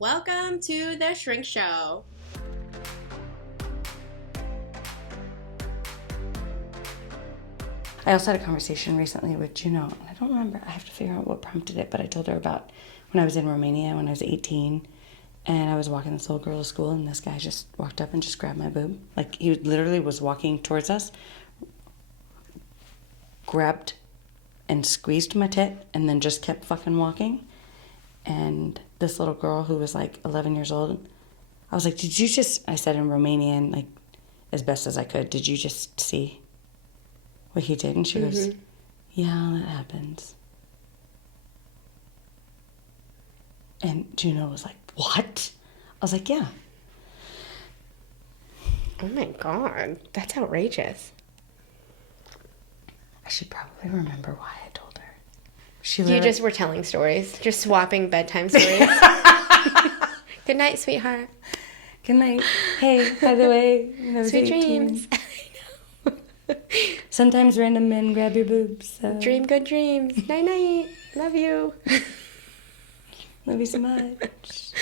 Welcome to the Shrink Show. I also had a conversation recently with Juno, and I don't remember, I have to figure out what prompted it, but I told her about when I was in Romania when I was 18, and I was walking this little girl to school, and this guy just walked up and just grabbed my boob. Like, he literally was walking towards us, grabbed and squeezed my tit, and then just kept fucking walking. And this little girl who was like 11 years old, I was like, did you just, I said in Romanian, like, as best as I could, did you just see what he did? And she goes, yeah, that happens. And Juno was like, what? I was like, yeah. Oh my God, that's outrageous. I should probably remember why I told her. You just were telling stories, just swapping bedtime stories. Good night, sweetheart. Good night. Hey, by the way, Sweet dreams. Sometimes random men grab your boobs. So. Dream good dreams. Night night. Love you. Love you so much.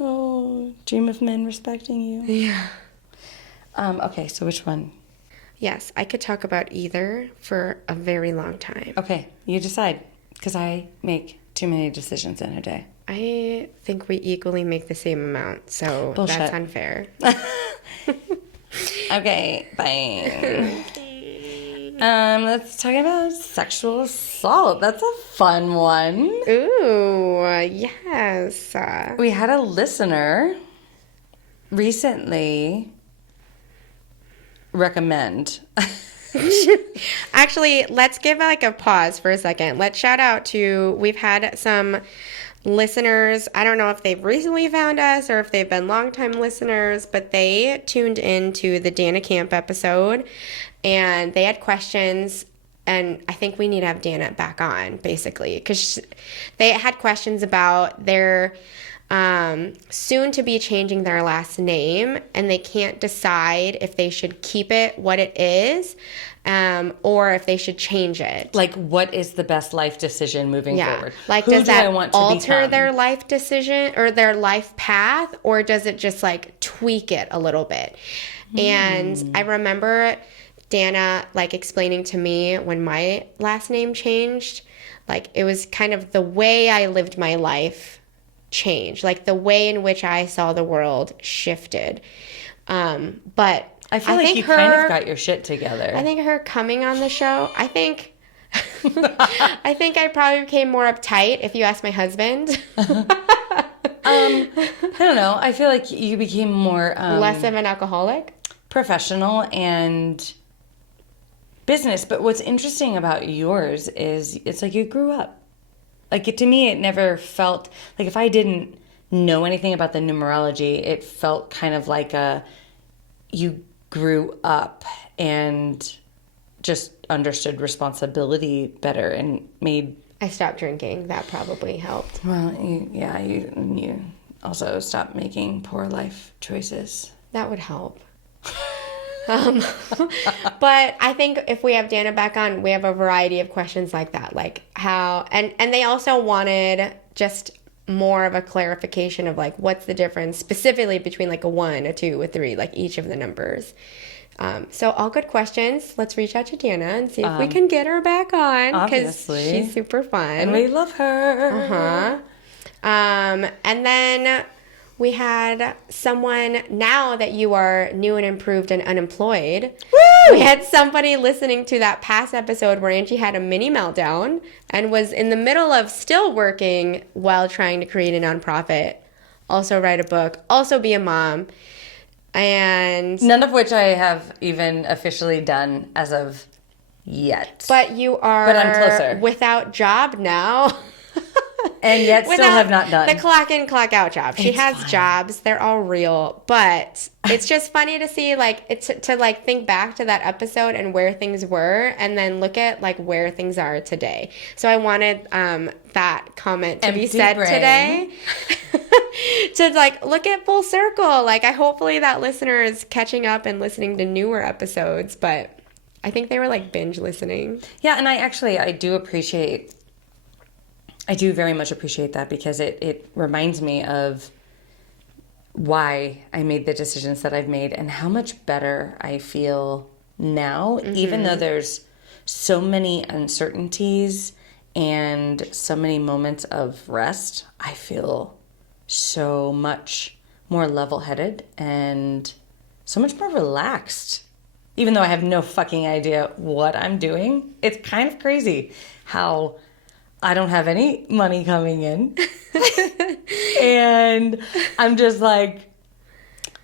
Oh, dream of men respecting you. Yeah. Okay, so which one? Yes, I could talk about either for a very long time. Okay, you decide, because I make too many decisions in a day. I think we equally make the same amount, so Bullshit. That's unfair. Okay, fine. Let's talk about sexual assault. That's a fun one. Ooh, yes. We had a listener recently recommend. Actually, let's give like a pause for a second. Let's shout out to, we've had some listeners. I don't know if they've recently found us or if they've been longtime listeners, but they tuned into the Dana Camp episode and they had questions. And I think we need to have Dana back on, basically, because they had questions about their soon to be changing their last name, and they can't decide if they should keep it what it is, or if they should change it. Like, what is the best life decision moving forward? Like, Who does do I that want to alter become? their life decision or their life path, or does it just like tweak it a little bit? And I remember Dana like explaining to me when my last name changed, like it was kind of the way I lived my life changed, like the way in which I saw the world shifted. But I feel like you kind of got your shit together. I think her coming on the show, I think I probably became more uptight, if you ask my husband. I don't know. I feel like you became more less of an alcoholic, professional and business. But what's interesting about yours is it's like you grew up. Like, to me, it never felt like, if I didn't know anything about the numerology, it felt kind of like you grew up and just understood responsibility better and made... I stopped drinking. That probably helped. Well, you also stopped making poor life choices. That would help. But I think if we have Dana back on, we have a variety of questions like that, like how, and they also wanted just more of a clarification of like, what's the difference specifically between like a 1, a 2, a 3, like each of the numbers. So all good questions. Let's reach out to Dana and see if we can get her back on, because she's super fun. And we love her. And then we had someone, now that you are new and improved and unemployed, woo! We had somebody listening to that past episode where Angee had a mini meltdown and was in the middle of still working while trying to create a nonprofit, also write a book, also be a mom. And none of which I have even officially done as of yet. But you are I'm closer. Without job now. And yet still have not done. The clock in, clock out job. She has fine. jobs. They're all real. But it's just funny to see, like, to like think back to that episode and where things were and then look at, like, where things are today. So I wanted that comment to be said today. To, like, look at full circle. Like, hopefully that listener is catching up and listening to newer episodes. But I think they were, like, binge listening. Yeah, and I do appreciate I do very much appreciate that because it reminds me of why I made the decisions that I've made and how much better I feel now, even though there's so many uncertainties and so many moments of rest. I feel so much more level-headed and so much more relaxed. Even though I have no fucking idea what I'm doing, it's kind of crazy how I don't have any money coming in. And I'm just like,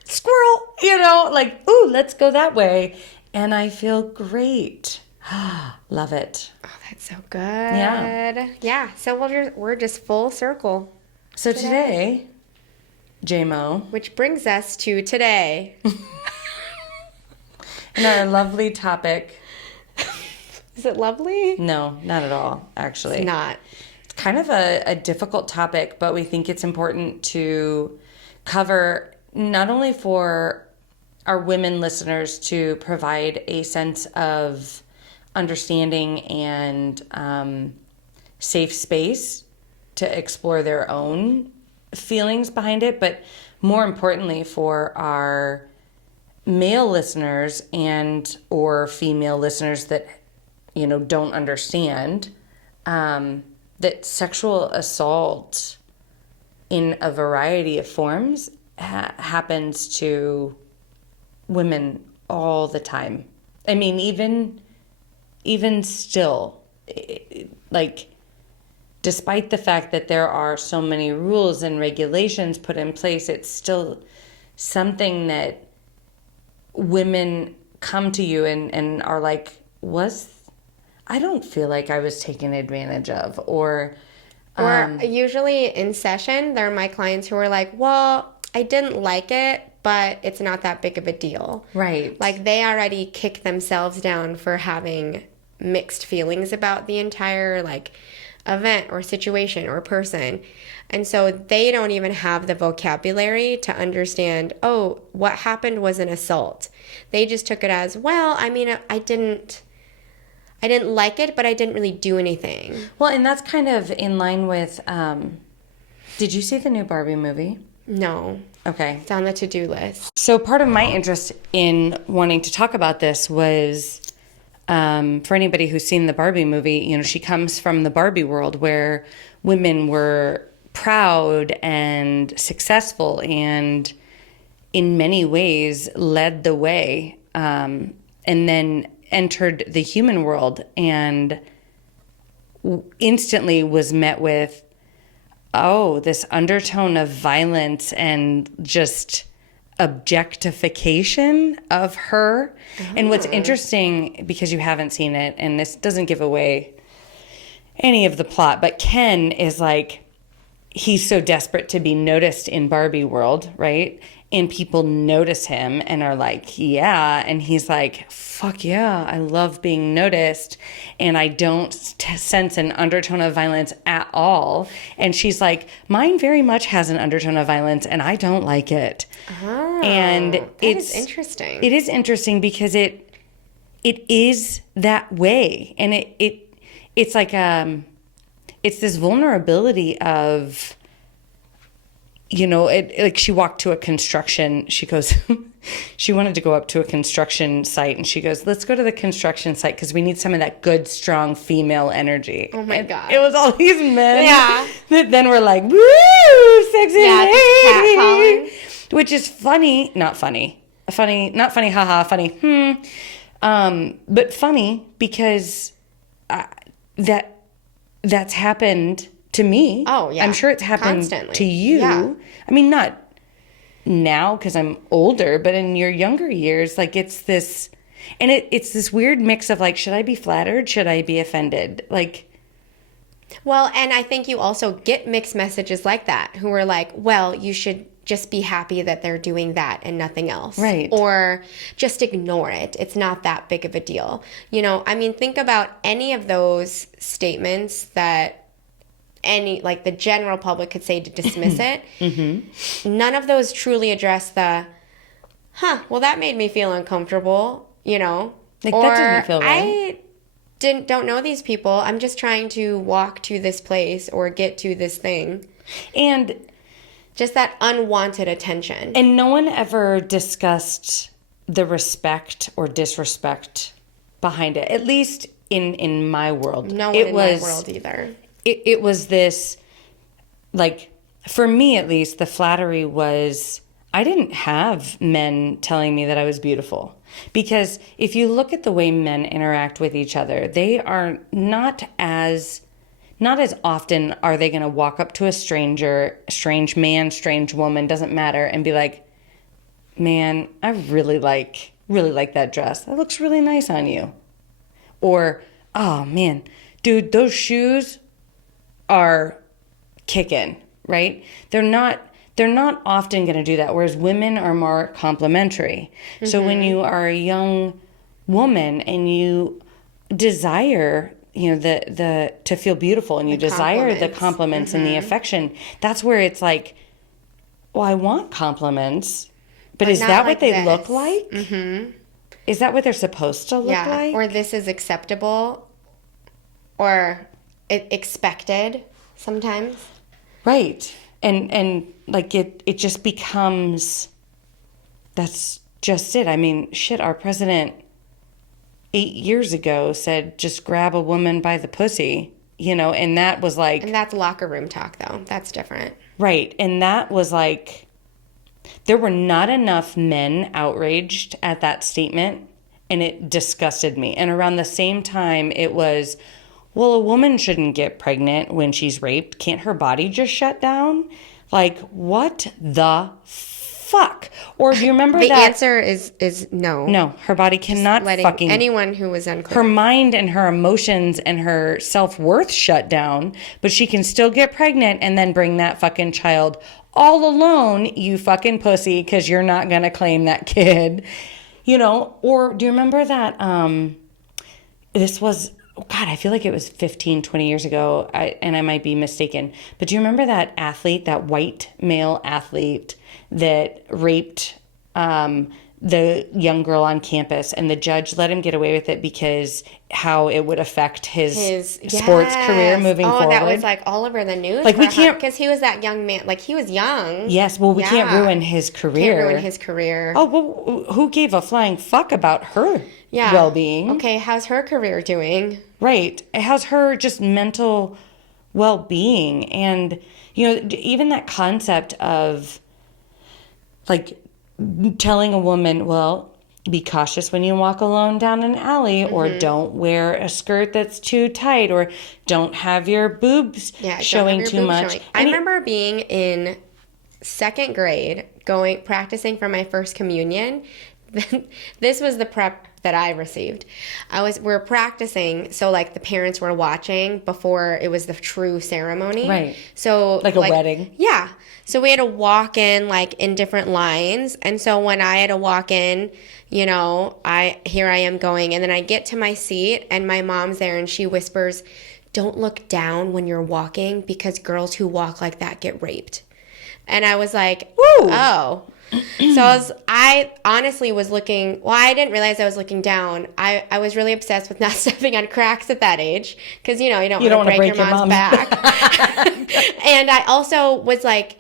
squirrel, like, ooh, let's go that way. And I feel great. Love it. Oh, that's so good. Yeah. So we're just full circle. So today, J-Mo. Which brings us to today. And our lovely topic. Is it lovely? No, not at all, actually. It's not. It's kind of a difficult topic, but we think it's important to cover not only for our women listeners to provide a sense of understanding and safe space to explore their own feelings behind it, but more importantly for our male listeners and or female listeners that don't understand that sexual assault in a variety of forms happens to women all the time. I mean, even still, like, despite the fact that there are so many rules and regulations put in place, it's still something that women come to you and are like, I don't feel like I was taken advantage of, or usually in session, they're my clients who are like, well, I didn't like it, but it's not that big of a deal. Right. Like they already kick themselves down for having mixed feelings about the entire event or situation or person. And so they don't even have the vocabulary to understand, oh, what happened was an assault. They just took it as, well, I mean, I didn't like it, but I didn't really do anything. Well, and that's kind of in line with, did you see the new Barbie movie? No. Okay. It's on the to-do list. So part of my interest in wanting to talk about this was, for anybody who's seen the Barbie movie, she comes from the Barbie world where women were proud and successful and in many ways led the way, and then entered the human world and instantly was met with, this undertone of violence and just objectification of her. And what's interesting, because you haven't seen it, and this doesn't give away any of the plot, but Ken is like, he's so desperate to be noticed in Barbie world, right? And people notice him and are like, yeah. And he's like, fuck yeah, I love being noticed. And I don't sense an undertone of violence at all. And she's like, mine very much has an undertone of violence and I don't like it. Oh, and it's interesting. It is interesting because it is that way. And it's like, it's this vulnerability of, like she walked to a construction, she goes, she wanted to go up to a construction site and she goes, let's go to the construction site because we need some of that good, strong female energy. Oh my God. It was all these men. Yeah. That then we're like, woo, sexy lady. Catcalling. Which is funny, not funny. Not funny, haha, funny. But funny because that's happened to me. Oh, yeah. I'm sure it's happened constantly to you. Yeah. I mean, not now because I'm older, but in your younger years, like it's this, and it's this weird mix of like, should I be flattered? Should I be offended? Like, well, and I think you also get mixed messages like that who are like, well, you should just be happy that they're doing that and nothing else. Right. Or just ignore it. It's not that big of a deal. I mean, think about any of those statements that the general public could say to dismiss it. Mm-hmm. None of those truly address the, well, that made me feel uncomfortable, like or that didn't feel right. don't know these people. I'm just trying to walk to this place or get to this thing. And just that unwanted attention. And no one ever discussed the respect or disrespect behind it, at least in my world. No one in my world either. It was this, like, for me at least, the flattery was, I didn't have men telling me that I was beautiful. Because if you look at the way men interact with each other, they are not as often are they going to walk up to a stranger, strange man, strange woman, doesn't matter, and be like, man, I really like that dress. That looks really nice on you. Or, oh man, dude, those shoes are kicking, right? They're not often going to do that, whereas women are more complimentary. Mm-hmm. So when you are a young woman and you desire, the to feel beautiful, and you desire the compliments and the affection, that's where it's like, well, I want compliments, but is that what they look like? Mm-hmm. Is that what they're supposed to look like? Or this is acceptable, or expected sometimes. Right. And like it just becomes, that's just it. I mean, shit, our president 8 years ago said, just grab a woman by the pussy, and that was like... And that's locker room talk, though. That's different. Right. And that was like, there were not enough men outraged at that statement, and it disgusted me. And around the same time, it was... Well, a woman shouldn't get pregnant when she's raped. Can't her body just shut down? Like, what the fuck? Or do you remember the that? The answer is no. No, her body cannot fucking... anyone who was unclear. Her mind and her emotions and her self-worth shut down, but she can still get pregnant and then bring that fucking child all alone, you fucking pussy, because you're not going to claim that kid. Or do you remember that... this was... Oh God, I feel like it was 15, 20 years ago, and I might be mistaken. But do you remember that athlete, that white male athlete that raped the young girl on campus, and the judge let him get away with it because how it would affect his sports career moving forward? Oh, that was like all over the news. Like, we can't... Because he was that young man. Like, he was young. Yes, well, we can't ruin his career. Can't ruin his career. Oh, well, who gave a flying fuck about her well-being? Okay, how's her career doing? Right. How's her just mental well-being? And, even that concept of, like, telling a woman, well, be cautious when you walk alone down an alley, or don't wear a skirt that's too tight, or don't have your boobs showing too much. I remember being in second grade, practicing for my first communion. This was the prep that I received. We're practicing, so like the parents were watching before it was the true ceremony. Right. So like a wedding. Yeah. So we had to walk in like in different lines. And so when I had to walk in, here I am going, and then I get to my seat and my mom's there and she whispers, "Don't look down when you're walking because girls who walk like that get raped." And I was like, "Ooh. Oh." So I honestly was looking, well, I didn't realize I was looking down. I was really obsessed with not stepping on cracks at that age because, you don't want to break your mom's back. And I also was like,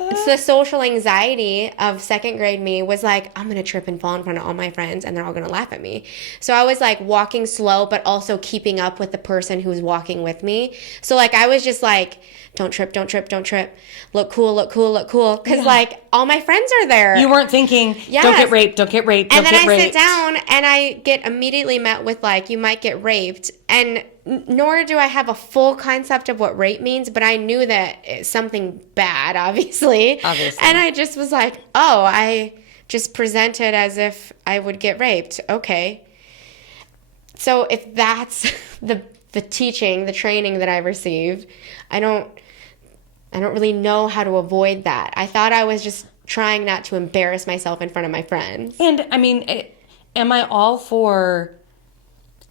it's the social anxiety of second grade me was like, I'm going to trip and fall in front of all my friends and they're all going to laugh at me. So I was like walking slow, but also keeping up with the person who was walking with me. So like, I was just like, don't trip, don't trip, don't trip. Look cool, look cool, look cool. Because like all my friends are there. You weren't thinking, don't get raped, don't get raped, don't get raped. And then I sit down and I get immediately met with like, you might get raped. And nor do I have a full concept of what rape means, but I knew that it's something bad, obviously. And I just was like, oh, I just presented as if I would get raped. Okay. So if that's the teaching, the training that I received, I don't really know how to avoid that. I thought I was just trying not to embarrass myself in front of my friends. And I mean, am I all for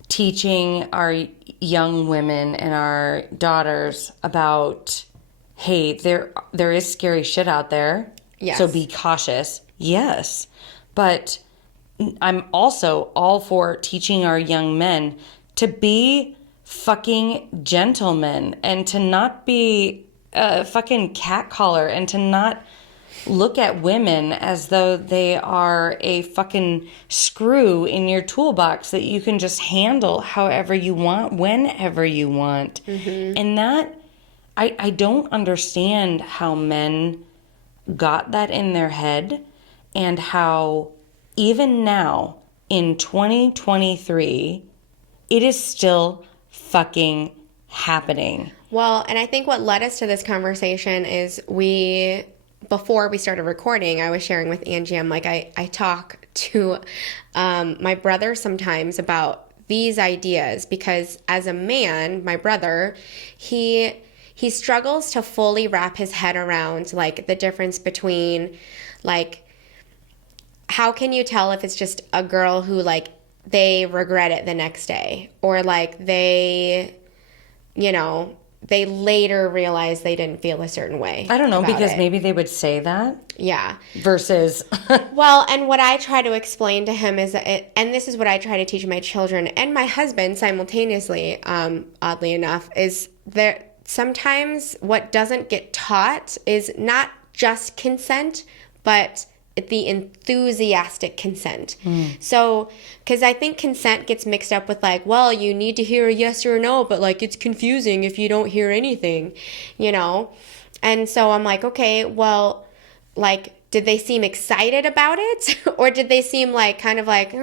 teaching our young women and our daughters about, hey, there is scary shit out there. Yes. So be cautious. Yes. But I'm also all for teaching our young men to be fucking gentlemen and to not be a fucking catcaller and to not look at women as though they are a fucking screw in your toolbox that you can just handle however you want, whenever you want. And that, I don't understand how men got that in their head and how even now in 2023, it is still fucking happening. Well, and I think what led us to this conversation is before we started recording, I was sharing with Angee, I'm like, I talk to my brother sometimes about these ideas because as a man, my brother, he struggles to fully wrap his head around like the difference between like, how can you tell if it's just a girl who like they regret it the next day or like they later realize they didn't feel a certain way. I don't know, because it. maybe they would say that. Yeah. Versus. Well, and what I try to explain to him is that, and this is what I try to teach my children and my husband simultaneously, oddly enough, is that sometimes what doesn't get taught is not just consent, but the enthusiastic consent. So, because I think consent gets mixed up with like, well, you need to hear a yes or a no, but like it's confusing if you don't hear anything, And so I'm like, okay, well, like, did they seem excited about it? Or did they seem like kind of like,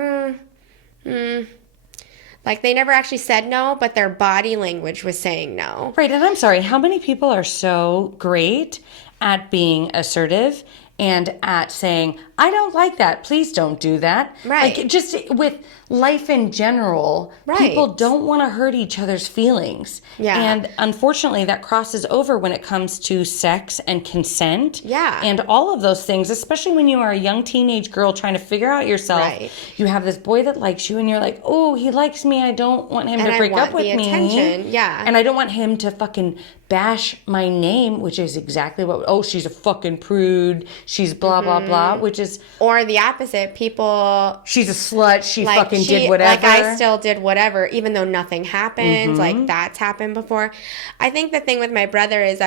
like they never actually said no, but their body language was saying no. Right, and I'm sorry, how many people are so great at being assertive and at saying, I don't like that, please don't do that. Right. Like, just with life in general, Right. people don't want to hurt each other's feelings. Yeah. And unfortunately, that crosses over when it comes to sex and consent. Yeah. And all of those things, especially when you are a young teenage girl trying to figure out yourself. Right. You have this boy that likes you and you're like, oh, he likes me, I don't want him to break up with me. Attention. Yeah. And I don't want him to fucking bash my name, which is exactly what, oh, she's a fucking prude, she's blah, blah, blah, which is... Or the opposite, people... She's a slut, she like fucking did whatever. Like I still did whatever, even though nothing happened. Like that's happened before. I think the thing with my brother is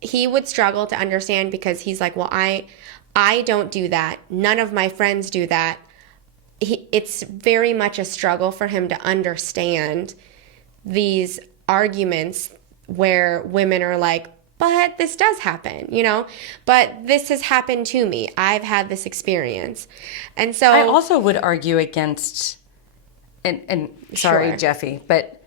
he would struggle to understand because he's like, well, I don't do that. None of my friends do that. It's very much a struggle for him to understand these arguments where women are like, but this does happen, but this has happened to me. I've had this experience. And so I also would argue against, and sorry, Sure. Jeffy, but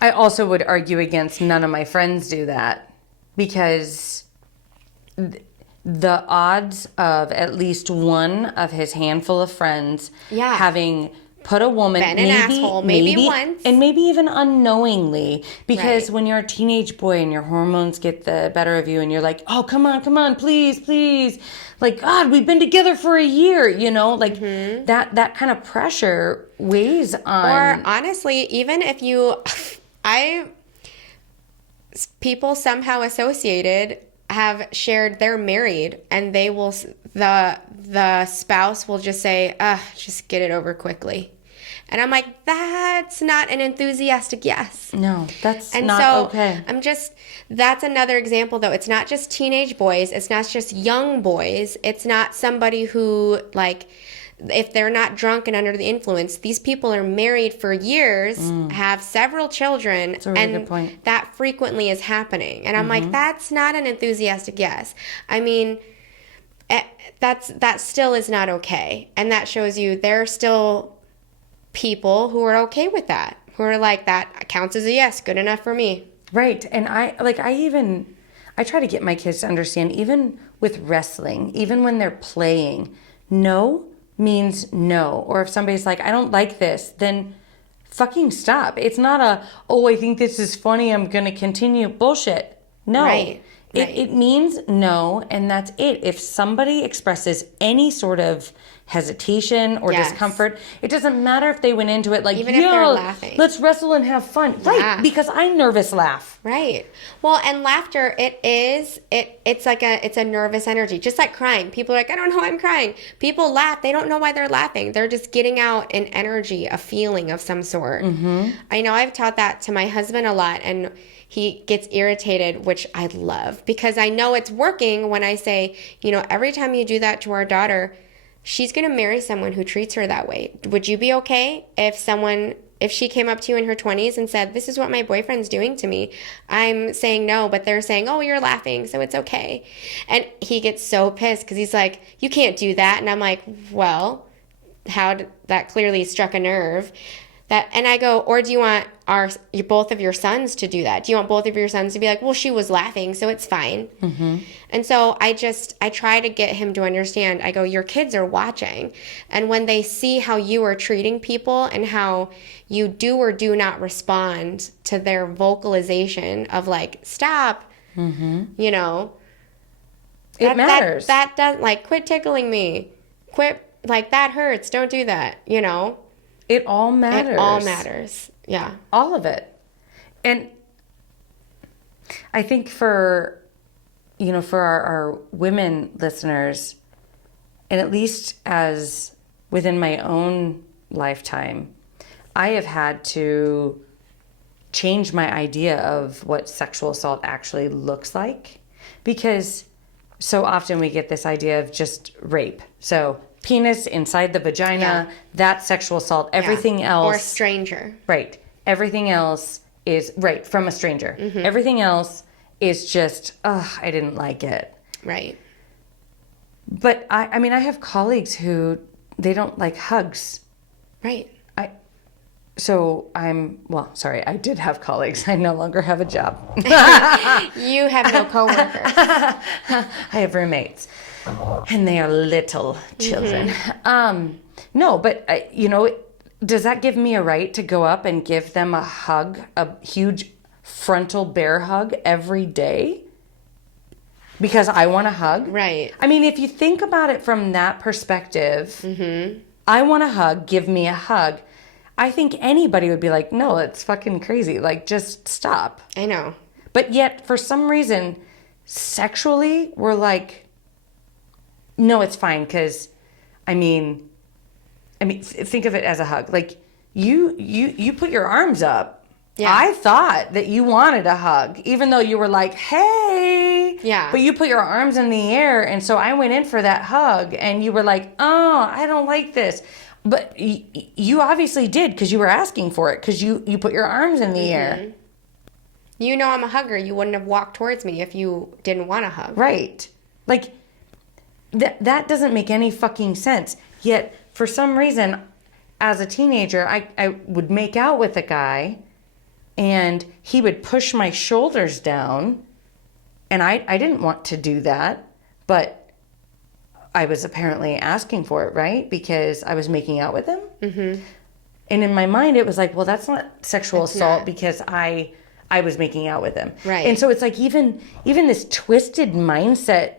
I also would argue against none of my friends do that because the odds of at least one of his handful of friends Yeah. having put a woman Been an asshole, maybe once. and maybe even unknowingly, because Right. when you're a teenage boy and your hormones get the better of you and you're like, oh, come on, please, like, God, we've been together for a year, like that kind of pressure weighs on. Or honestly, even if people somehow associated have shared they're married and they will, the spouse will just say, just get it over quickly. And I'm like, that's not an enthusiastic yes. No, that's And not so okay. that's another example though. It's not just teenage boys. It's not just young boys. It's not somebody who like, if they're not drunk and under the influence, these people are married for years, have several children, That's a really and good point. that frequently is happening. And I'm like, that's not an enthusiastic yes. I mean, that still is not okay. And that shows you there are still people who are okay with that, who are like, that counts as a yes, good enough for me. Right. And I try to get my kids to understand, even with wrestling, even when they're playing, no means no. Or if somebody's like, I don't like this, then fucking stop. It's not I think this is funny, I'm going to continue. Bullshit. No. Right. It means no, and that's it. If somebody expresses any sort of hesitation or Yes. discomfort. It doesn't matter if they went into it like, Even if they're laughing. let's wrestle and have fun. Yeah. Right, because I nervous laugh. Right. Well, and laughter, it's a nervous energy, just like crying. People are like, I don't know why I'm crying. People laugh. They don't know why they're laughing. They're just getting out an energy, a feeling of some sort. Mm-hmm. I know I've taught that to my husband a lot, and he gets irritated, which I love, because I know it's working when I say, every time you do that to our daughter, she's going to marry someone who treats her that way. Would you be okay if she came up to you in her 20s and said, this is what my boyfriend's doing to me? I'm saying no, but they're saying, oh, you're laughing, so it's okay. And he gets so pissed because he's like, you can't do that. And I'm like, well, that clearly struck a nerve. And I go, or do you want both of your sons to do that? Do you want both of your sons to be like, well, she was laughing, so it's fine. Mm-hmm. And so I try to get him to understand. I go, your kids are watching. And when they see how you are treating people and how you do or do not respond to their vocalization of like, stop, mm-hmm. It matters. That doesn't, like, quit tickling me. Quit, like, that hurts. Don't do that, It all matters. It all matters. Yeah. All of it. And I think for our women listeners, and at least as within my own lifetime, I have had to change my idea of what sexual assault actually looks like, because so often we get this idea of just rape. So penis inside the vagina, that's sexual assault. Everything else... Or stranger. Right. Everything else is... Right, from a stranger. Mm-hmm. Everything else is just, I didn't like it. Right. But, I mean, I have colleagues who, they don't like hugs. Right. I did have colleagues. I no longer have a job. You have no coworkers. I have roommates. And they are little children. Mm-hmm. No, but, does that give me a right to go up and give them a hug, a huge frontal bear hug every day? Because I want a hug? Right. I mean, if you think about it from that perspective, mm-hmm. I want a hug, give me a hug. I think anybody would be like, no, it's fucking crazy. Like, just stop. I know. But yet, for some reason, sexually, we're like... No, it's fine, because, I mean, think of it as a hug. Like, you put your arms up. Yeah. I thought that you wanted a hug, even though you were like, hey. Yeah. But you put your arms in the air, and so I went in for that hug, and you were like, oh, I don't like this. But you obviously did, because you were asking for it, because you put your arms in the mm-hmm. air. I'm a hugger. You wouldn't have walked towards me if you didn't want a hug. Right. Like... That doesn't make any fucking sense. Yet, for some reason, as a teenager, I would make out with a guy, and he would push my shoulders down, and I didn't want to do that, but I was apparently asking for it, right? Because I was making out with him. Mm-hmm. And in my mind, it was like, well, that's not sexual assault because I was making out with him. Right. And so it's like even this twisted mindset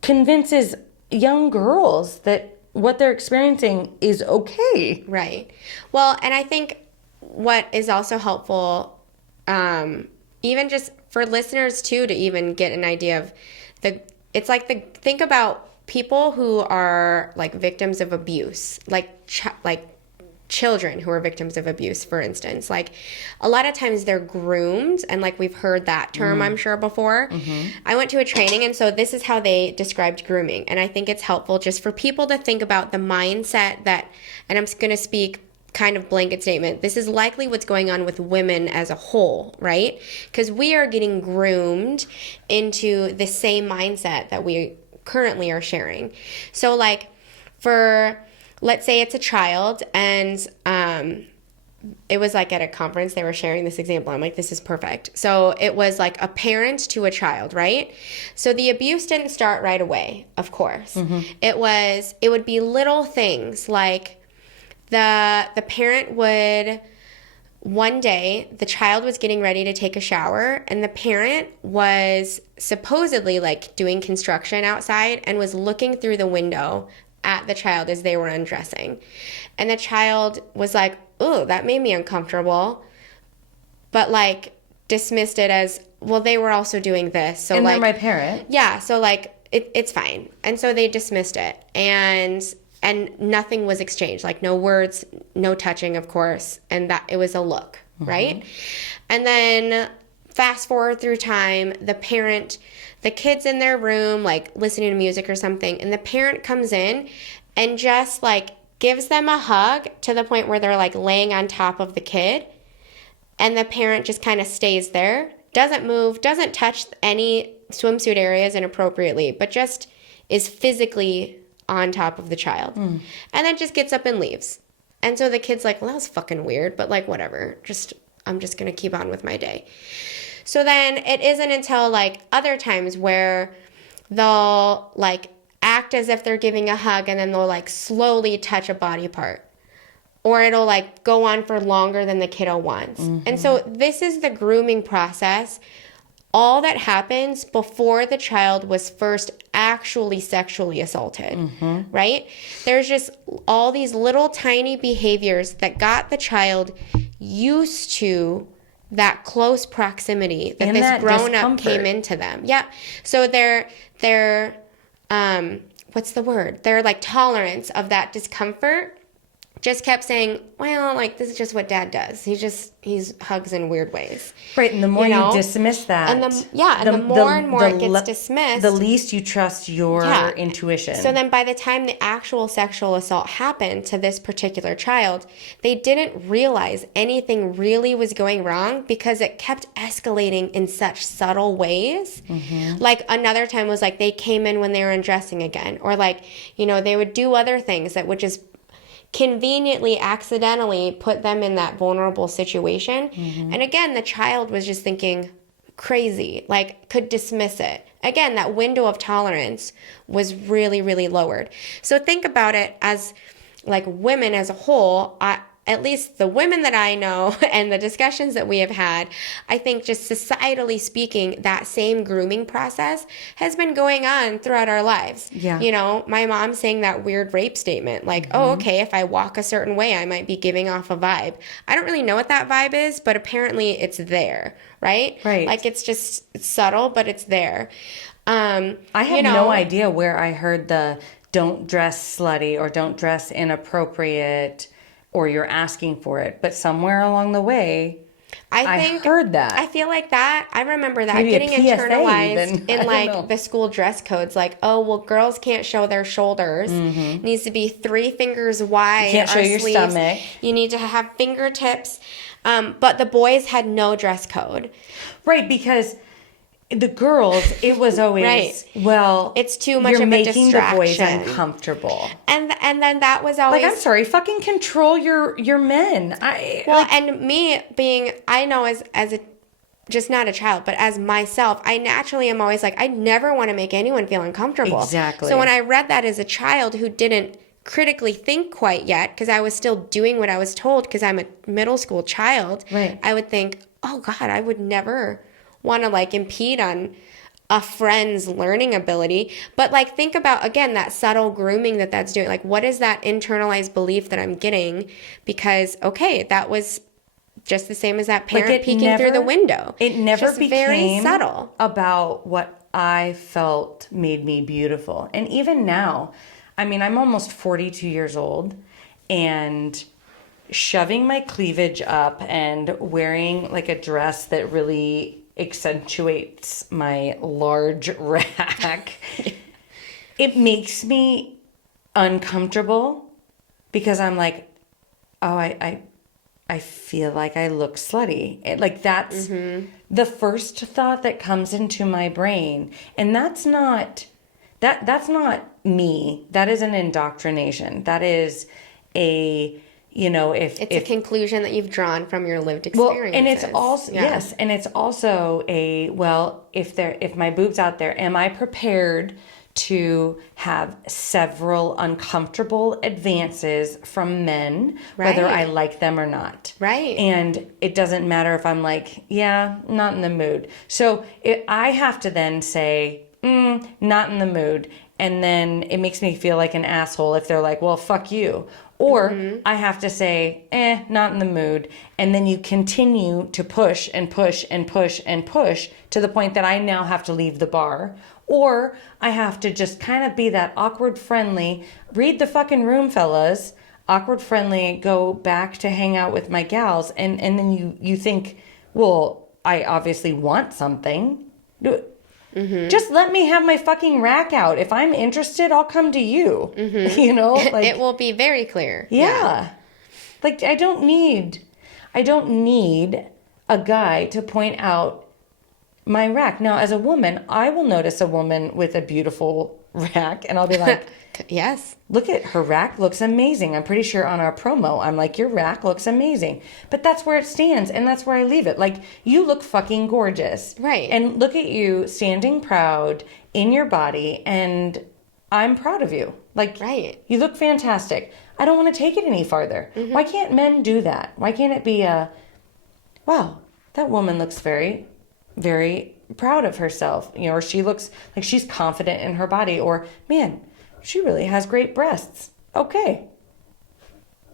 convinces young girls that what they're experiencing is okay. Right. Well, and I think what is also helpful, even just for listeners too, to even get an idea of think about people who are like victims of abuse, like children who are victims of abuse, for instance. Like, a lot of times they're groomed, and like we've heard that term, I'm sure, before. Mm-hmm. I went to a training, and so this is how they described grooming. And I think it's helpful just for people to think about the mindset that, and I'm going to speak kind of blanket statement, this is likely what's going on with women as a whole, right? Because we are getting groomed into the same mindset that we currently are sharing. So like, let's say it's a child, and it was like at a conference, they were sharing this example. I'm like, this is perfect. So it was like a parent to a child, right? So the abuse didn't start right away, of course. Mm-hmm. It would be little things like the parent would, one day, the child was getting ready to take a shower, and the parent was supposedly like doing construction outside and was looking through the window at the child as they were undressing. And the child was like, "Ooh, that made me uncomfortable." But like dismissed it as, well, they were also doing this. So and like, they're my parent. yeah, so like it's fine. And so they dismissed it. And nothing was exchanged. Like no words, no touching, of course. And that it was a look, right? And then fast forward through time, the kid's in their room, like listening to music or something, and the parent comes in and just like gives them a hug to the point where they're like laying on top of the kid. And the parent just kind of stays there, doesn't move, doesn't touch any swimsuit areas inappropriately, but just is physically on top of the child. And then just gets up and leaves. And so the kid's like, well, that was fucking weird, but like, whatever. I'm just going to keep on with my day. So then it isn't until like other times where they'll like act as if they're giving a hug and then they'll like slowly touch a body part. Or it'll like go on for longer than the kiddo wants. And so this is the grooming process. All that happens before the child was first actually sexually assaulted, right? There's just all these little tiny behaviors that got the child used to that close proximity that And this that grown-up discomfort. came into them. Yeah. So their what's the word? Their like tolerance of that discomfort just kept saying, well, like, this is just what dad does. He hugs in weird ways. Right, and the more know? you dismiss that, And the more and more it gets dismissed. the least you trust your intuition. So then by the time the actual sexual assault happened to this particular child, they didn't realize anything really was going wrong because it kept escalating in such subtle ways. Like another time was like they came in when they were undressing again, or like, you know, they would do other things that would just conveniently, accidentally put them in that vulnerable situation. And again, the child was just thinking crazy, like could dismiss it. Again, that window of tolerance was really, really lowered. So think about it as like women as a whole. At least the women that I know and the discussions that we have had, I think just societally speaking, that same grooming process has been going on throughout our lives. Yeah. You know, my mom saying that weird rape statement, like, oh, okay, if I walk a certain way, I might be giving off a vibe. I don't really know what that vibe is, but apparently it's there, right? Right. Like it's subtle, but it's there. I have no idea where I heard the don't dress slutty or don't dress inappropriate or you're asking for it. But somewhere along the way, I heard that. I feel like that. I remember that Maybe a getting PSA internalized even. I in don't like know. the school dress codes. Like, oh, well, girls can't show their shoulders. Needs to be 3 fingers wide. You can't show Our your sleeves. stomach. You need to have fingertips. But the boys had no dress code. Right, because the girls, it was always, Right. well, It's too much you're of a making the boys distraction. uncomfortable. And then that was always... Like, I'm sorry, fucking control your men. Well, and me being, I know as a, just not a child, but as myself, I naturally am always like, I never want to make anyone feel uncomfortable. Exactly. So when I read that as a child who didn't critically think quite yet, because I was still doing what I was told because I'm a middle school child, Right. I would think, oh God, I would never want to like impede on a friend's learning ability. But like think about again that subtle grooming that's doing. Like what is that internalized belief that I'm getting? Because okay, that was just the same as that parent peeking through the window. It never just became very subtle about what I felt made me beautiful. And even now, I mean, I'm almost 42 years old, and shoving my cleavage up and wearing like a dress that really accentuates my large rack, it makes me uncomfortable because I'm like, oh, I feel like I look slutty. Like that's the first thought that comes into my brain. And that's not me. That is an indoctrination. That is a, you know, it's a conclusion that you've drawn from your lived experiences. Well, and it's also yes, and it's also a if my boob's out there, am I prepared to have several uncomfortable advances from men, whether I like them or not. Right. And it doesn't matter if I'm like, yeah, not in the mood. So I have to then say, not in the mood. and then it makes me feel like an asshole if they're like, well, fuck you. Or I have to say, not in the mood. And then you continue to push and push and push and push to the point that I now have to leave the bar. Or I have to just kind of be that awkward friendly, read the fucking room, fellas, awkward friendly, go back to hang out with my gals. And then you think, well, I obviously want something. Just let me have my fucking rack out. If I'm interested, I'll come to you. You know, like it will be very clear. Yeah. Like I don't need a guy to point out my rack. Now, as a woman, I will notice a woman with a beautiful rack and I'll be like, yes. Look at her rack looks amazing. I'm pretty sure on our promo, I'm like, your rack looks amazing. But that's where it stands and that's where I leave it. Like, you look fucking gorgeous. Right. And look at you standing proud in your body and I'm proud of you. Like, right. You look fantastic. I don't want to take it any farther. Why can't men do that? Why can't it be wow, that woman looks very, very proud of herself. You know, or she looks like she's confident in her body. Or, man, she really has great breasts. Okay.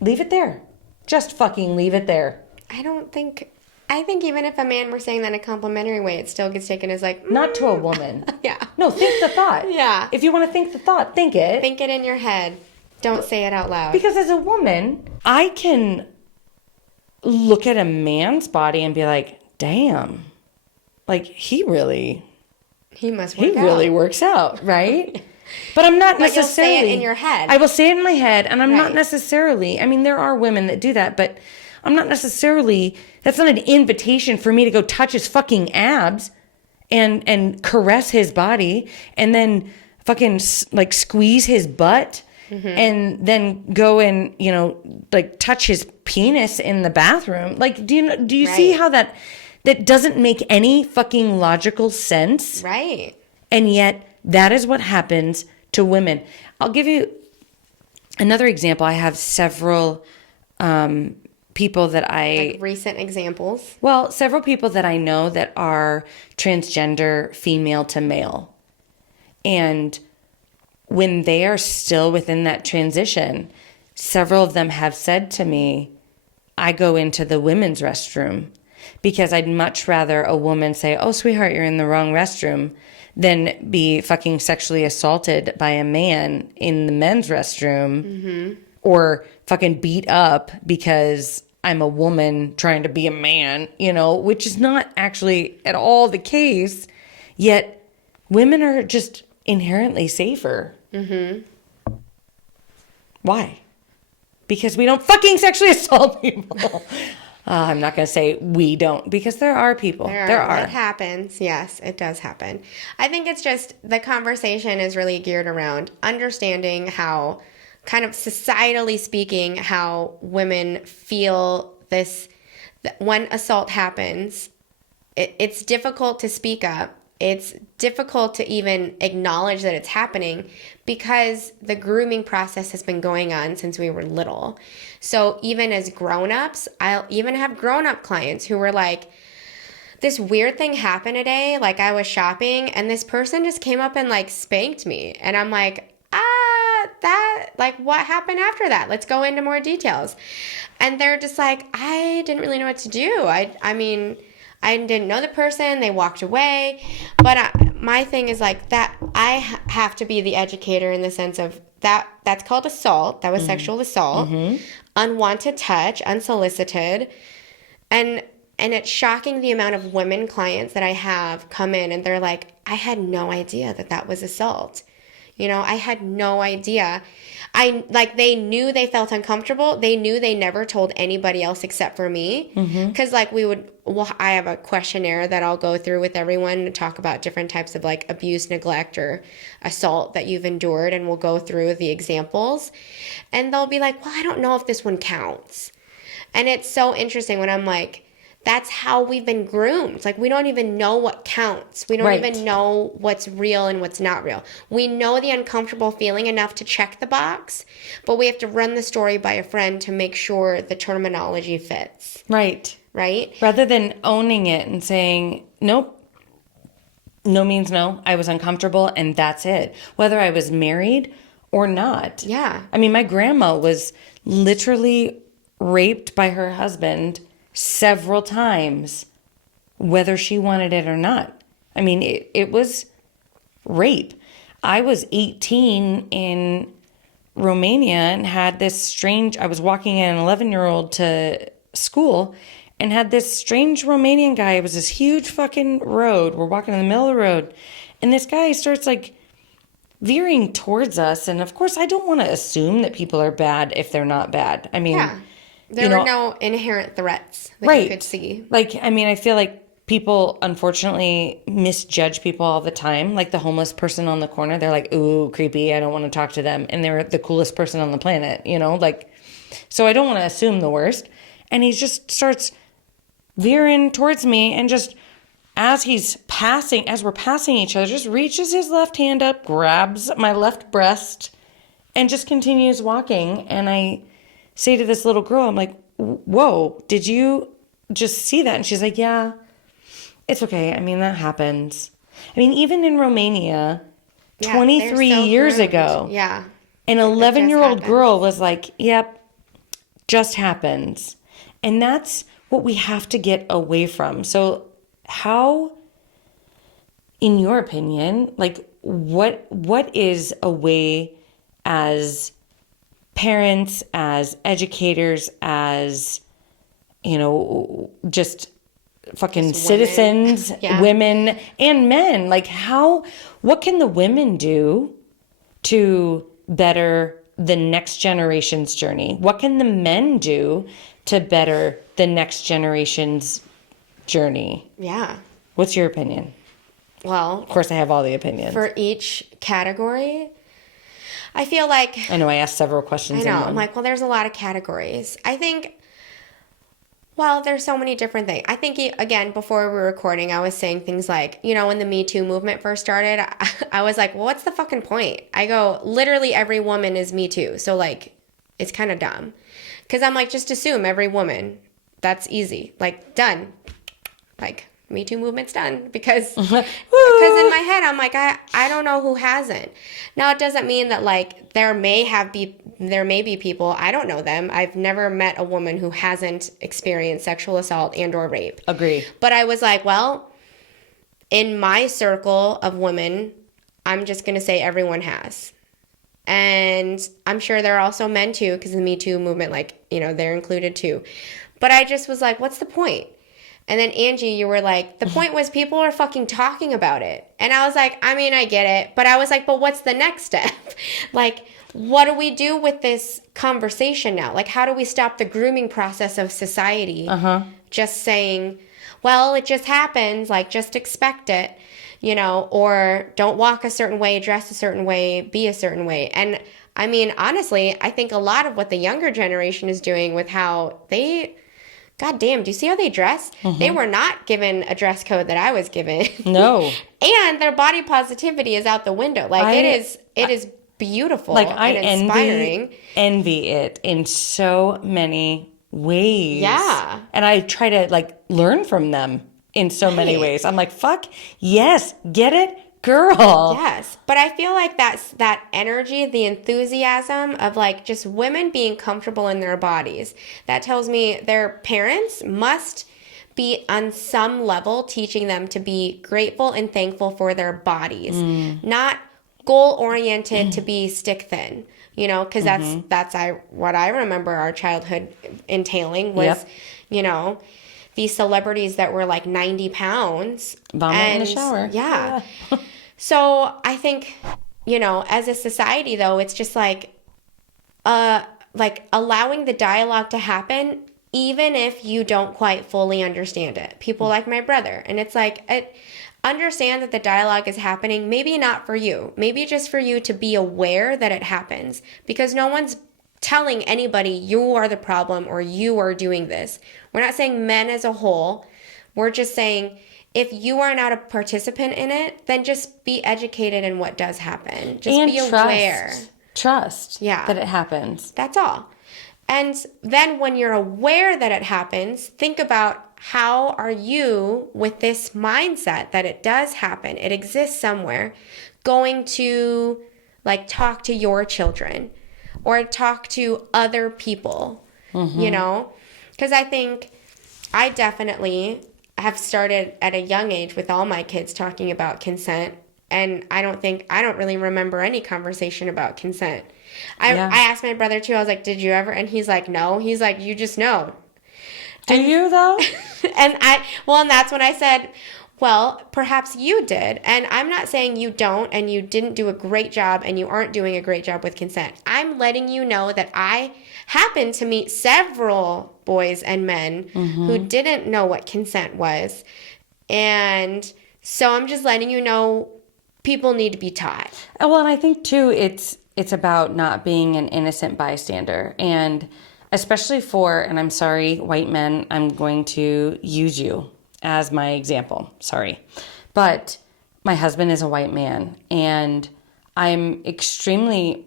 Leave it there. Just fucking leave it there. I think even if a man were saying that in a complimentary way, it still gets taken as like... Not to a woman. Yeah. No, think the thought. Yeah. If you want to think the thought, think it. Think it in your head. Don't say it out loud. Because as a woman, I can look at a man's body and be like, damn, like he really works out, right? But I'm not necessarily... You'll say it in your head. I will say it in my head, and I'm not Right. necessarily... I mean, there are women that do that, but I'm not necessarily... That's not an invitation for me to go touch his fucking abs and caress his body and then fucking, like, squeeze his butt and then go and, you know, like, touch his penis in the bathroom. Like, do you see Right. how that doesn't make any fucking logical sense? Right. And yet, that is what happens to women. I'll give you another example. I have several people that Like recent examples. well, several people that I know that are transgender female to male. And when they are still within that transition, several of them have said to me, I go into the women's restroom because I'd much rather a woman say, oh, sweetheart, you're in the wrong restroom, than be fucking sexually assaulted by a man in the men's restroom or fucking beat up because I'm a woman trying to be a man, you know, which is not actually at all the case. Yet women are just inherently safer. Why? Because we don't fucking sexually assault people. I'm not going to say we don't, because there are people. There are. It happens. Yes, it does happen. I think it's just the conversation is really geared around understanding how, kind of societally speaking, how women feel this. When assault happens, it's difficult to speak up. It's difficult to even acknowledge that it's happening because the grooming process has been going on since we were little. So even as grown-ups, I'll even have grown-up clients who were like, this weird thing happened today, like I was shopping and this person just came up and like spanked me. And I'm like, what happened after that? Let's go into more details. And they're just like, I didn't really know what to do. I mean, I didn't know the person. They walked away. But my thing is like that I have to be the educator in the sense of that's called assault. That was sexual assault. Unwanted touch, unsolicited. And it's shocking the amount of women clients that I have come in and they're like, I had no idea that was assault. You know, I had no idea. They knew they felt uncomfortable. They knew they never told anybody else except for me. Because I have a questionnaire that I'll go through with everyone to talk about different types of like abuse, neglect, or assault that you've endured. And we'll go through the examples. And they'll be like, well, I don't know if this one counts. And it's so interesting when I'm like, that's how we've been groomed. Like, we don't even know what counts. We don't even know what's real and what's not real. We know the uncomfortable feeling enough to check the box, but we have to run the story by a friend to make sure the terminology fits. Right. Right? Rather than owning it and saying, nope, no means no. I was uncomfortable, and that's it. Whether I was married or not. Yeah. I mean, my grandma was literally raped by her husband several times, whether she wanted it or not. I mean, it was rape. I was 18 in Romania and had this I was walking an 11-year-old to school and had this strange Romanian guy. It was this huge fucking road. We're walking in the middle of the road. And this guy starts like veering towards us. And of course, I don't want to assume that people are bad if they're not bad. I mean, Yeah. There were no inherent threats that right. you could see. Like, I mean, I feel like people unfortunately misjudge people all the time. Like the homeless person on the corner, they're like, ooh, creepy, I don't want to talk to them. And they're the coolest person on the planet, you know? Like, so I don't want to assume the worst. And he just starts veering towards me and just as we're passing each other, just reaches his left hand up, grabs my left breast, and just continues walking. And I say to this little girl, I'm like, whoa, did you just see that? And she's like, yeah, it's okay. I mean, that happens. I mean, even in Romania, Yeah, 23 they're so years groomed. ago, Yeah. an That 11-year-old just girl was like, yep, just happens. And that's what we have to get away from. So how, in your opinion, like what is a way as parents, as educators, as, you know, just fucking Just women. citizens, Yeah. women and men, like what can the women do to better the next generation's journey? What can the men do to better the next generation's journey? Yeah. What's your opinion? Well, Of course, I have all the opinions. for each category, I feel like I know I asked several questions. I know. in one. I'm like, well, there's a lot of categories. I think, well, there's so many different things. I think, again, before we were recording, I was saying things like, you know, when the Me Too movement first started, I was like, well, what's the fucking point? I go, literally every woman is Me Too. So, like, it's kind of dumb. Because I'm like, just assume every woman. That's easy. Like, done. Like, Me Too movement's done because in my head I'm like I don't know who hasn't. Now it doesn't mean that like there may be people, I don't know them. I've never met a woman who hasn't experienced sexual assault and or rape. Agree. But I was like, well, in my circle of women, I'm just going to say everyone has. And I'm sure there are also men too because the Me Too movement, like, you know, they're included too. But I just was like, what's the point? And then Angee, you were like, the point was people are fucking talking about it. And I was like, I mean, I get it. But I was like, but what's the next step? Like, what do we do with this conversation now? Like, how do we stop the grooming process of society? Just saying, well, it just happens. Like, just expect it, you know, or don't walk a certain way, dress a certain way, be a certain way. And I mean, honestly, I think a lot of what the younger generation is doing with how they... God damn, do you see how they dress? They were not given a dress code that I was given. No. And their body positivity is out the window. Like it is beautiful I and inspiring. envy it in so many ways. Yeah. And I try to like learn from them in so many Right. ways. I'm like, fuck, yes, get it, girl. Yes. But I feel like that's that energy, the enthusiasm of like just women being comfortable in their bodies. That tells me their parents must be on some level teaching them to be grateful and thankful for their bodies, not goal oriented to be stick thin. You know, because that's what I remember our childhood entailing was, you know, these celebrities that were like 90 pounds. Vomit in the shower. Yeah. So I think, you know, as a society though, it's just like allowing the dialogue to happen, even if you don't quite fully understand it. People like my brother. And it's like, understand that the dialogue is happening, maybe not for you, maybe just for you to be aware that it happens, because no one's telling anybody you are the problem or you are doing this. We're not saying men as a whole. We're just saying if you are not a participant in it, then just be educated in what does happen. Just And be aware. Trust Yeah. that it happens. That's all. And then when you're aware that it happens, think about how are you, with this mindset that it does happen, it exists somewhere, going to like talk to your children or talk to other people, you know? Because I think I definitely have started at a young age with all my kids talking about consent. And I don't really remember any conversation about consent. I asked my brother too, I was like, did you ever? And he's like, no. He's like, you just know. Do you though? And and that's when I said, well, perhaps you did. And I'm not saying you don't and you didn't do a great job and you aren't doing a great job with consent. I'm letting you know that I happened to meet several boys and men who didn't know what consent was. And so I'm just letting you know people need to be taught. Well, and I think too, it's about not being an innocent bystander. And especially for, and I'm sorry, white men, I'm going to use you as my example. Sorry. But my husband is a white man, and I'm extremely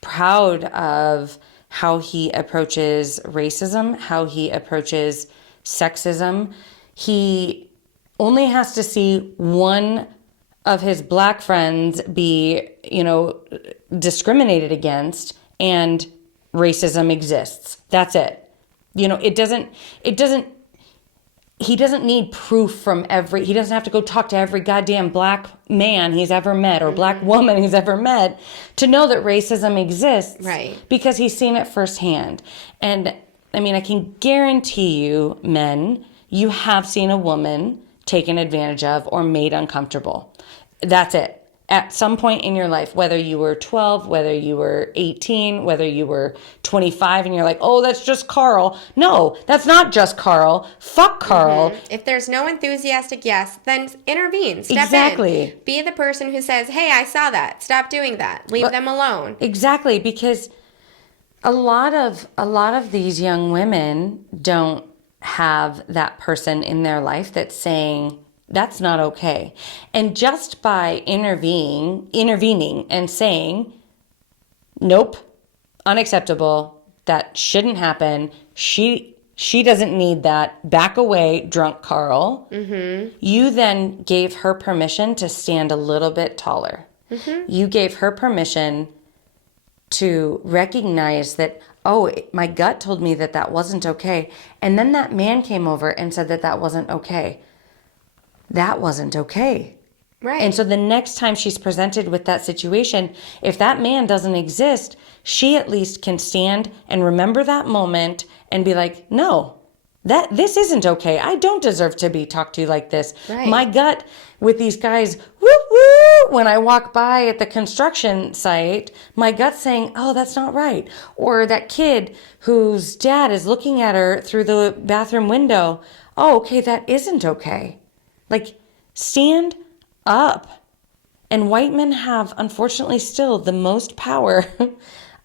proud of how he approaches racism, how he approaches sexism. He only has to see one of his black friends be, discriminated against, and racism exists. That's it. He doesn't need proof from he doesn't have to go talk to every goddamn black man he's ever met or black woman he's ever met to know that racism exists. Right. Because he's seen it firsthand. And I mean, I can guarantee you, men, you have seen a woman taken advantage of or made uncomfortable. That's it. At some point in your life, whether you were 12, whether you were 18, whether you were 25, and you're like, oh, that's just Carl. No, that's not just Carl. Fuck Carl. If there's no enthusiastic yes, then intervene. Step Exactly. in. Be the person who says, hey, I saw that. Stop doing that. Leave them alone. Exactly, because a lot of these young women don't have that person in their life that's saying, that's not okay. And just by intervening and saying, nope, unacceptable, that shouldn't happen, she doesn't need that, back away, drunk Carl, you then gave her permission to stand a little bit taller. You gave her permission to recognize that, oh, my gut told me that that wasn't okay. And then that man came over and said that that wasn't okay. That wasn't okay. Right. And so the next time she's presented with that situation, if that man doesn't exist, she at least can stand and remember that moment and be like, no, this isn't okay. I don't deserve to be talked to like this. Right. My gut with these guys, woo woo, when I walk by at the construction site, my gut's saying, oh, that's not right. Or that kid whose dad is looking at her through the bathroom window, oh, okay, that isn't okay. Like, stand up. And white men have, unfortunately, still the most power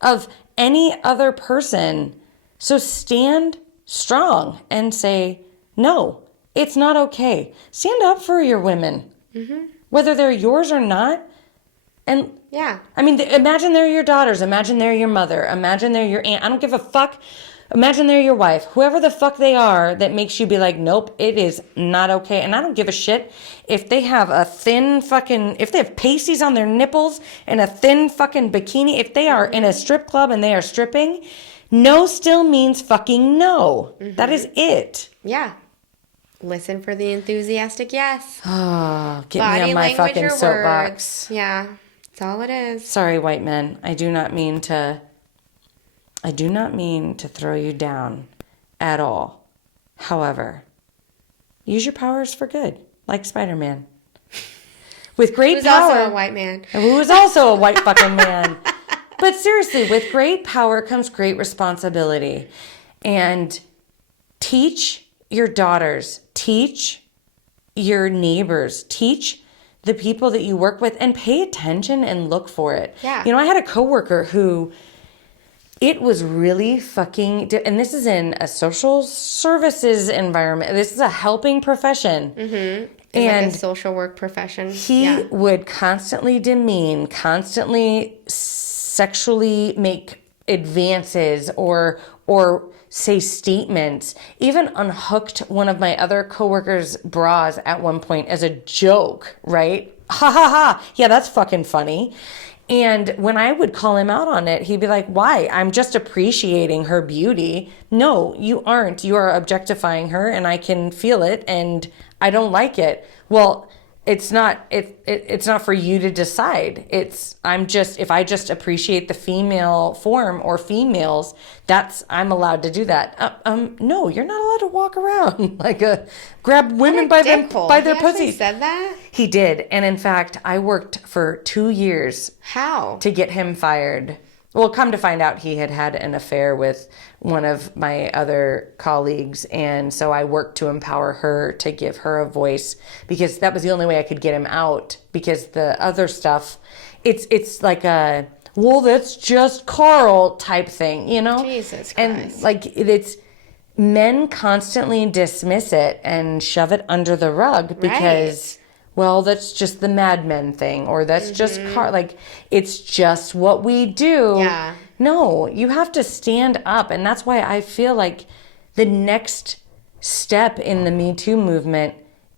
of any other person. So stand strong and say, no, it's not okay. Stand up for your women, whether they're yours or not. And yeah, I mean, imagine they're your daughters. Imagine they're your mother. Imagine they're your aunt. I don't give a fuck. Imagine they're your wife, whoever the fuck they are that makes you be like, nope, it is not okay. And I don't give a shit if they have if they have pasties on their nipples and a thin fucking bikini, if they are in a strip club and they are stripping, no still means fucking no. That is it. Yeah. Listen for the enthusiastic yes. Oh, get Body me on my language fucking or soapbox. words. Yeah, that's all it is. Sorry, white men. I do not mean to throw you down at all. However, use your powers for good, like Spider-Man. With great power. Who's also a white man. Who is also a white fucking man. But seriously, with great power comes great responsibility. And teach your daughters, teach your neighbors, teach the people that you work with, and pay attention and look for it. Yeah. I had a coworker who, it was really fucking, and this is in a social services environment. This is a helping profession. Mm-hmm. And like a social work profession. He would constantly demean, constantly sexually make advances or say statements, even unhooked one of my other coworkers' bras at one point as a joke, right? Ha ha ha. Yeah, that's fucking funny. And when I would call him out on it, he'd be like, why? I'm just appreciating her beauty. No, you aren't. You are objectifying her and I can feel it and I don't like it. Well, it's not for you to decide. If I just appreciate the female form or females, I'm allowed to do that. No, you're not allowed to walk around grab women by their pussies. He said that? He did. And in fact, I worked for 2 years How? to get him fired. Well, come to find out, he had an affair with one of my other colleagues. And so I worked to empower her, to give her a voice, because that was the only way I could get him out. Because the other stuff, it's like well, that's just Carl type thing, you know? Jesus Christ. And it's men constantly dismiss it and shove it under the rug because... well, that's just the Mad Men thing, or that's just it's just what we do. Yeah. No, you have to stand up. And that's why I feel like the next step in the Me Too movement,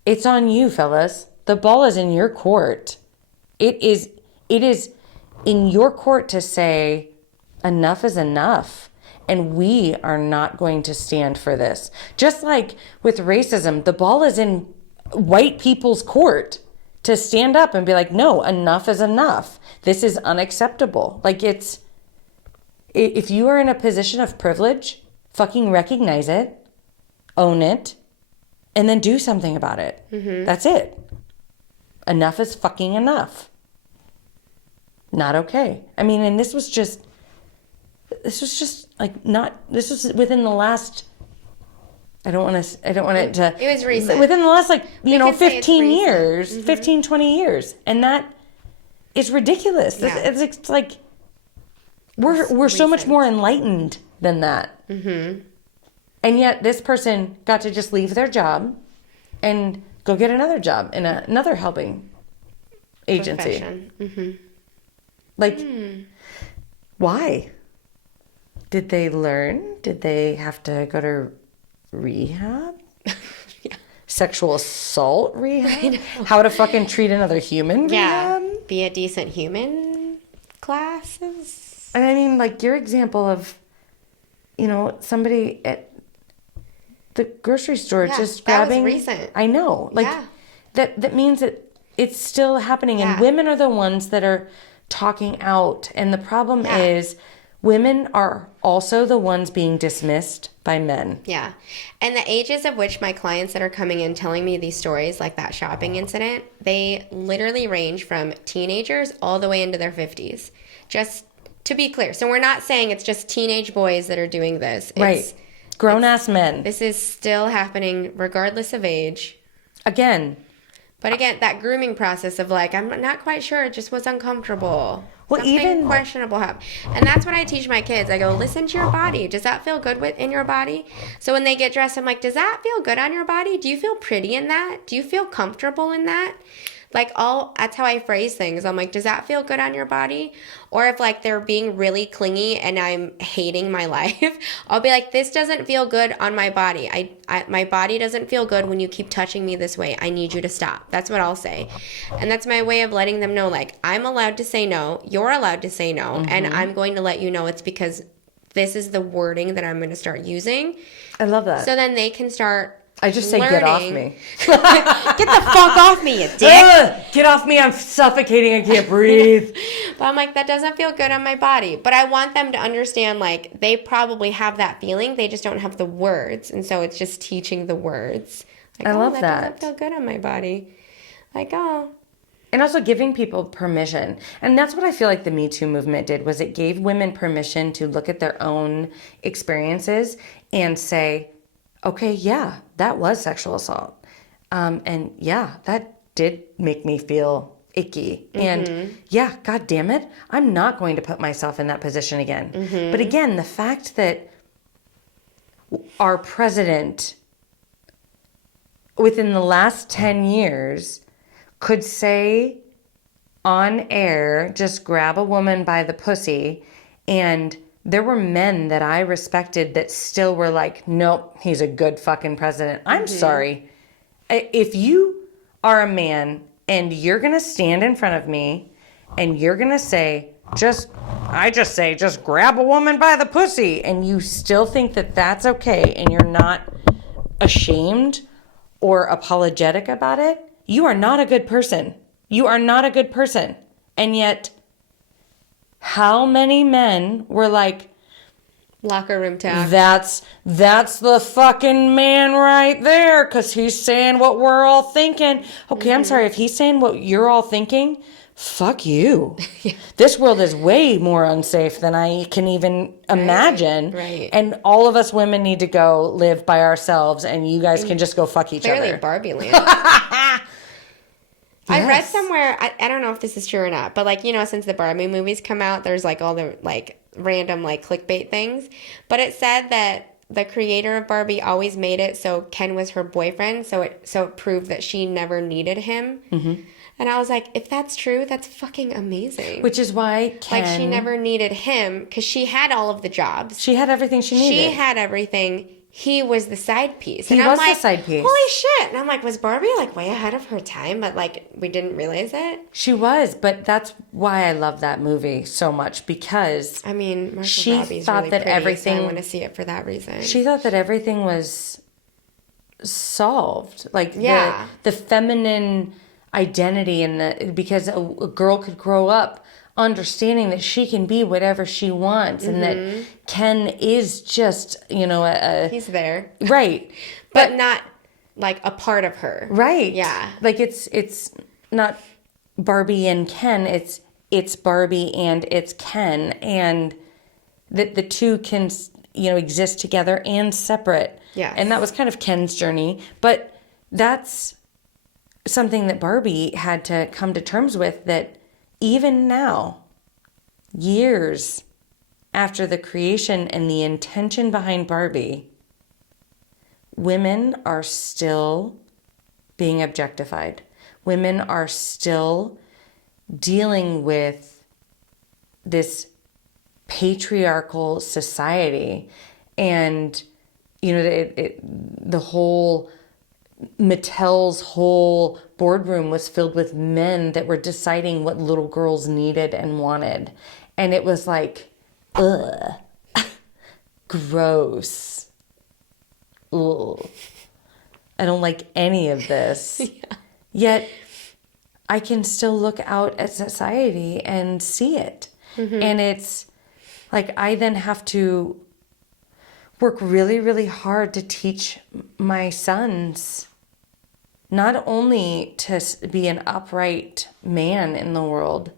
it's on you, fellas. The ball is in your court. It is in your court to say enough is enough. And we are not going to stand for this. Just like with racism, the ball is in white people's court to stand up and be like, no, enough is enough. This is unacceptable. If you are in a position of privilege, fucking recognize it, own it, and then do something about it. Mm-hmm. That's it. Enough is fucking enough. Not okay. I mean, and this was within the last, I don't want it to. It was recent. Within the last 15 years, mm-hmm. 15, 20 years. And that is ridiculous. Yeah. It's like, we're so much more enlightened than that. Mm-hmm. And yet this person got to just leave their job and go get another job in another helping agency. Mm-hmm. Why? Did they learn? Did they have to go to rehab? Yeah. Sexual assault rehab? How to fucking treat another human rehab? Yeah. Be a decent human classes. And I mean, your example of, somebody at the grocery store just grabbing. That was recent. I know. That means that it's still happening. Yeah. And women are the ones that are talking out. And the problem is, women are also the ones being dismissed by men. Yeah. And the ages of which my clients that are coming in telling me these stories, like that shopping incident, they literally range from teenagers all the way into their 50s. Just to be clear. So we're not saying it's just teenage boys that are doing this. Right. Grown-ass men. This is still happening regardless of age. Again. But again, that grooming process of I'm not quite sure. It just was uncomfortable. Well, Something questionable happened. And that's what I teach my kids. I go, listen to your body. Does that feel good in your body? So when they get dressed, I'm like, does that feel good on your body? Do you feel pretty in that? Do you feel comfortable in that? That's how I phrase things. I'm like, does that feel good on your body? Or if they're being really clingy and I'm hating my life, I'll be like, this doesn't feel good on my body. My body doesn't feel good when you keep touching me this way. I need you to stop. That's what I'll say. And that's my way of letting them know, I'm allowed to say no. You're allowed to say no. Mm-hmm. And I'm going to let you know it's because this is the wording that I'm going to start using. I love that. So then they can start I just say, get off me. Get the fuck off me, you dick. Get off me. I'm suffocating. I can't breathe. But I'm like, that doesn't feel good on my body. But I want them to understand, they probably have that feeling. They just don't have the words. And so it's just teaching the words. I love that. That doesn't feel good on my body. And also giving people permission. And that's what I feel like the Me Too movement did, was it gave women permission to look at their own experiences and say, okay, yeah, that was sexual assault. And yeah, that did make me feel icky. Mm-hmm. And yeah, God damn it, I'm not going to put myself in that position again. Mm-hmm. But again, the fact that our president within the last 10 years could say on air, just grab a woman by the pussy and there were men that I respected that still were like, nope, he's a good fucking president. I'm sorry. If you are a man and you're going to stand in front of me and you're going to say, just grab a woman by the pussy, and you still think that that's okay and you're not ashamed or apologetic about it, you are not a good person. You are not a good person. And yet, how many men were like, locker room talk. that's the fucking man right there, because he's saying what we're all thinking. Okay, I'm sorry, if he's saying what you're all thinking, fuck you. This world is way more unsafe than I can even imagine. Right. And all of us women need to go live by ourselves, and you guys can just go fuck each Clearly other. Barbie land. I read somewhere, I don't know if this is true or not, but like, you know, since the Barbie movies come out, there's like all the like random like clickbait things. But it said that the creator of Barbie always made it so Ken was her boyfriend, so it proved that she never needed him. Mm-hmm. And I was like, if that's true, that's fucking amazing. Which is why Ken... Like, she never needed him because she had all of the jobs. She had everything she needed. She had everything. He was the side piece. He and was I'm like, the side piece. Holy shit. And I'm like, was Barbie like way ahead of her time, but like we didn't realize it? She was, but that's why I love that movie so much, because I mean, Margot she Robbie's thought really that pretty, everything... so I want to see it for that reason. She thought that everything was solved. Like, Yeah. the feminine identity, and because a girl could grow up understanding that she can be whatever she wants, and that Ken is just, you know, He's there. right. But not like a part of her. Right. Yeah. Like, it's not Barbie and Ken, it's Barbie and it's Ken, and that the two can, you know, exist together and separate. Yes. And that was kind of Ken's journey, but that's something that Barbie had to come to terms with, that even now, years after the creation and the intention behind Barbie, women are still being objectified. Women are still dealing with this patriarchal society. And, you know, the whole... Mattel's whole boardroom was filled with men that were deciding what little girls needed and wanted. And it was like, ugh, gross. Ugh. I don't like any of this. Yeah. Yet I can still look out at society and see it. Mm-hmm. And it's like, I then have to work really, really hard to teach my sons not only to be an upright man in the world,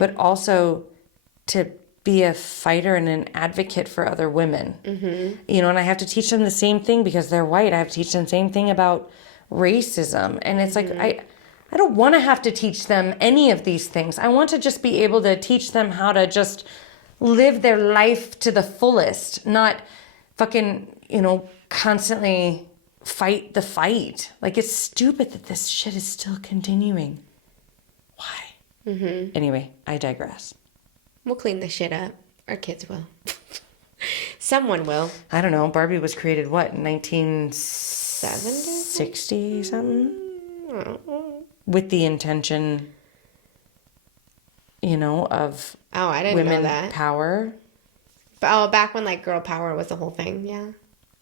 but also to be a fighter and an advocate for other women. Mm-hmm. You know, and I have to teach them the same thing because they're white. I have to teach them the same thing about racism. And it's like, I don't want to have to teach them any of these things. I want to just be able to teach them how to just live their life to the fullest, not fucking, you know, constantly fight the fight. Like, it's stupid that this shit is still continuing. Why? Mm-hmm. Anyway, I digress. We'll clean the shit up. Our kids will. Someone will. I don't know. Barbie was created, what, 1960 something? With the intention, you know, of I didn't know that. Power. Back when like girl power was the whole thing, yeah.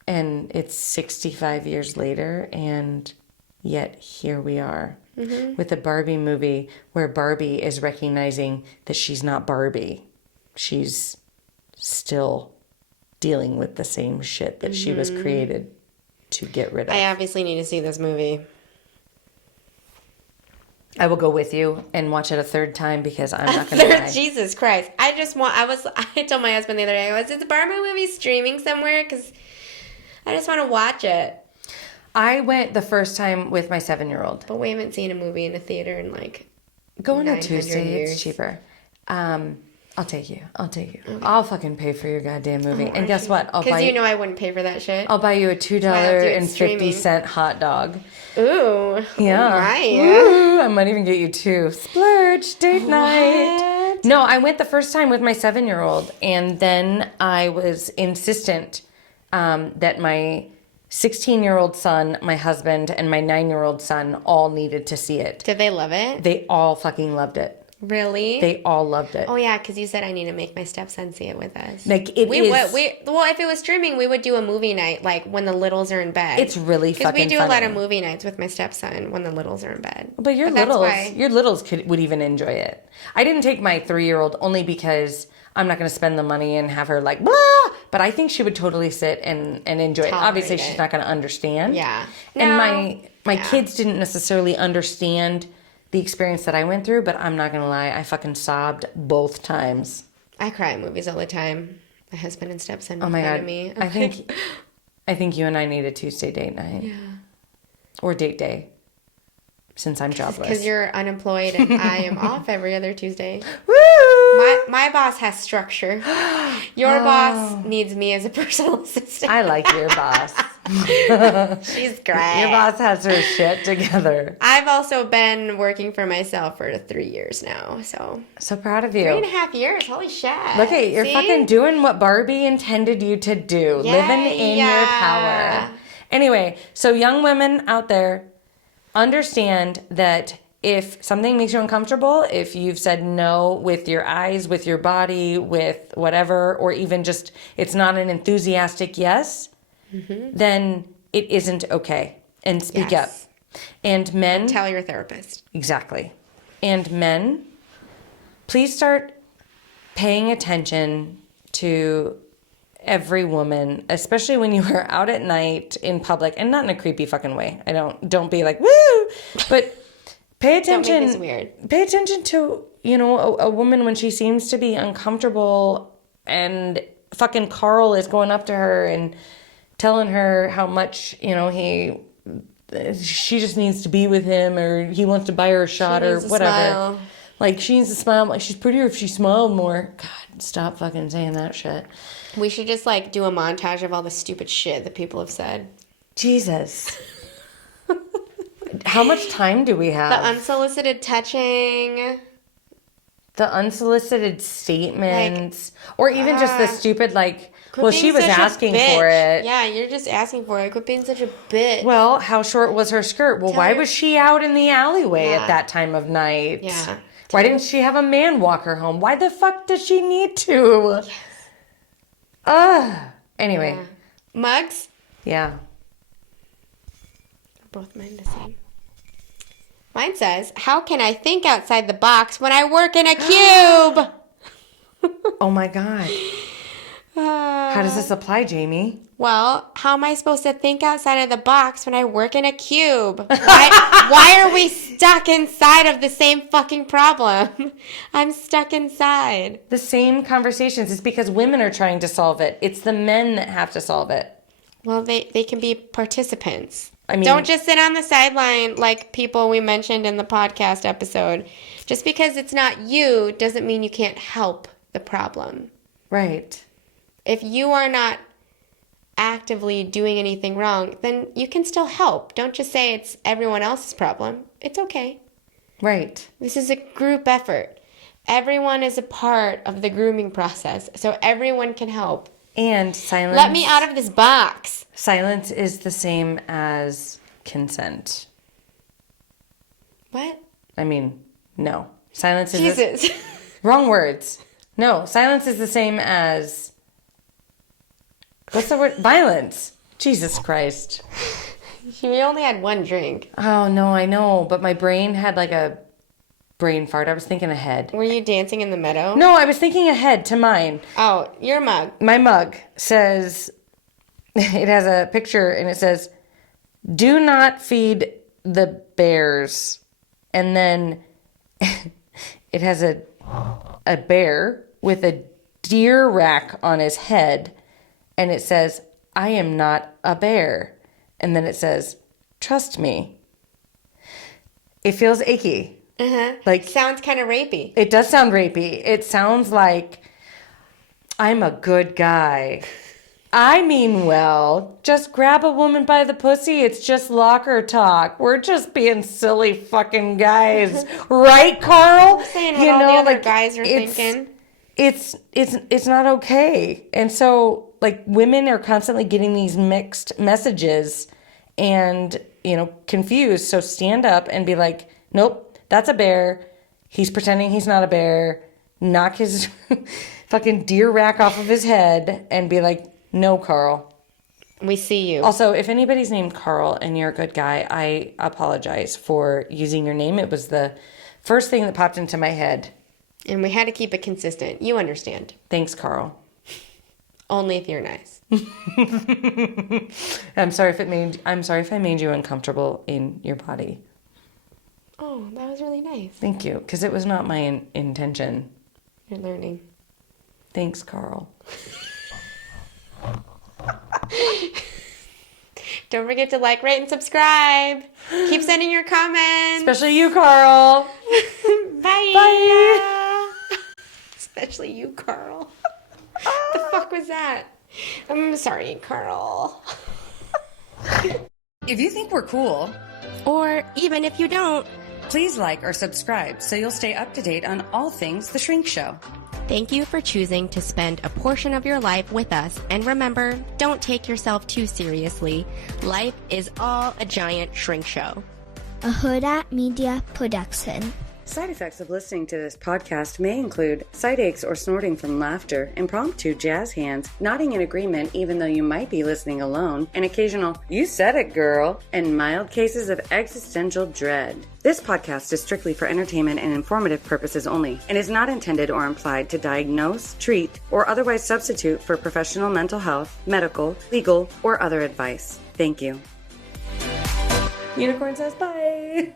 And it's 65 years later, and yet here we are with a Barbie movie where Barbie is recognizing that she's not Barbie. She's still dealing with the same shit that she was created to get rid of. I obviously need to see this movie. I will go with you and watch it a third time because I'm not going to lie. Jesus Christ. I told my husband the other day, is the Barbie movie streaming somewhere? Because I just want to watch it. I went the first time with my 7-year-old. But we haven't seen a movie in a theater in like Go on a 900 Tuesday. years. It's cheaper. I'll take you. Okay. I'll fucking pay for your goddamn movie. And guess what? Because you know I wouldn't pay for that shit. I'll buy you a $2.50 hot dog. Ooh. Yeah. Right. Ooh, I might even get you 2. Splurge date night. What? No, I went the first time with my 7-year-old, and then I was insistent that my 16-year-old son, my husband, and my 9-year-old son all needed to see it. Did they love it? They all fucking loved it. Really? They all loved it. Oh yeah, because you said I need to make my stepson see it with us. Like it Well, if it was streaming, we would do a movie night, like when the littles are in bed. It's really fucking funny. Because we do a lot of movie nights with my stepson when the littles are in bed. But your littles would even enjoy it. I didn't take my 3-year-old only because I'm not going to spend the money and have her like blah. But I think she would totally sit and enjoy it. Obviously, she's not going to understand. Yeah. And my kids didn't necessarily understand the experience that I went through, but I'm not gonna lie, I fucking sobbed both times. I cry at movies all the time. My husband and stepson make fun of me. I think you and I need a Tuesday date night. Yeah. Or date day. Since I'm jobless. Because you're unemployed and I am off every other Tuesday. Woo! My boss has structure. Your boss needs me as a personal assistant. I like your boss. She's great. Your boss has her shit together. I've also been working for myself for 3 years now, So proud of you. 3.5 years. Holy shit. Look at you're fucking doing what Barbie intended you to do. Living in your power. Anyway, so young women out there, understand that if something makes you uncomfortable, if you've said no with your eyes, with your body, with whatever, or even just it's not an enthusiastic yes, then it isn't okay. And speak up. And men... Tell your therapist. Exactly. And men, please start paying attention to every woman, especially when you are out at night in public, and not in a creepy fucking way. Don't be like, woo! But pay attention. Don't make this weird. Pay attention to, a woman when she seems to be uncomfortable and fucking Carl is going up to her and telling her how much, she just needs to be with him, or he wants to buy her a shot or whatever. Smile. Like, she needs to smile. Like, she's prettier if she smiled more. God, stop fucking saying that shit. We should just do a montage of all the stupid shit that people have said. Jesus. How much time do we have? The unsolicited touching. The unsolicited statements. Or even just the stupid, well, she was asking for it. Yeah, you're just asking for it. Quit being such a bitch. Well, how short was her skirt? Well, why was she out in the alleyway at that time of night? Yeah. Why didn't she have a man walk her home? Why the fuck does she need to? Yes. Anyway. Yeah. Mugs? Yeah. Both mine the same. Mine says, how can I think outside the box when I work in a cube? Oh my God. How does this apply, Jamie? Well, how am I supposed to think outside of the box when I work in a cube? Why are we stuck inside of the same fucking problem? I'm stuck inside. The same conversations. It's because women are trying to solve it. It's the men that have to solve it. Well, they can be participants. I mean, don't just sit on the sideline like people we mentioned in the podcast episode. Just because it's not you doesn't mean you can't help the problem. Right. If you are not actively doing anything wrong, then you can still help. Don't just say it's everyone else's problem. It's okay. Right. This is a group effort. Everyone is a part of the grooming process, so everyone can help. And silence. Let me out of this box. Silence is the same as consent. What? I mean, no. Silence is... Jesus. Wrong words. No, silence is the same as... What's the word? Violence. Jesus Christ. You only had one drink. Oh, no, I know. But my brain had a brain fart. I was thinking ahead. Were you dancing in the meadow? No, I was thinking ahead to mine. Oh, your mug. My mug says... It has a picture and it says, do not feed the bears. And then it has a bear with a deer rack on his head. And it says, I am not a bear. And then it says, trust me. It feels achy. Uh-huh. Sounds kind of rapey. It does sound rapey. It sounds like I'm a good guy. I mean well. Just grab a woman by the pussy. It's just locker talk. We're just being silly fucking guys. Right, Carl? I'm saying what all the other guys are thinking. It's not okay. And so, like, women are constantly getting these mixed messages and, confused. So stand up and be like, nope, that's a bear. He's pretending he's not a bear. Knock his fucking deer rack off of his head and be like, no, Carl. We see you. Also, if anybody's named Carl and you're a good guy, I apologize for using your name. It was the first thing that popped into my head. And we had to keep it consistent. You understand. Thanks, Carl. Only if you're nice. I'm sorry if I made you uncomfortable in your body. Oh, that was really nice. Thank you, because it was not my intention. You're learning. Thanks, Carl. Don't forget to like, rate, and subscribe. Keep sending your comments. Especially you, Carl. Bye. Bye. Especially you, Carl. The fuck was that? I'm sorry, Carl. If you think we're cool, Or even if you don't, please like or subscribe so you'll stay up to date on all things The Shrink Show. thank you for choosing to spend a portion of your life with us. And remember, don't take yourself too seriously. Life is all a giant shrink show. A Huda Media Production. Side effects of listening to this podcast may include side aches or snorting from laughter, impromptu jazz hands, nodding in agreement even though you might be listening alone, an occasional "you said it, girl," and mild cases of existential dread. This podcast is strictly for entertainment and informative purposes only and is not intended or implied to diagnose, treat, or otherwise substitute for professional mental health, medical, legal, or other advice. Thank you. Unicorn says bye.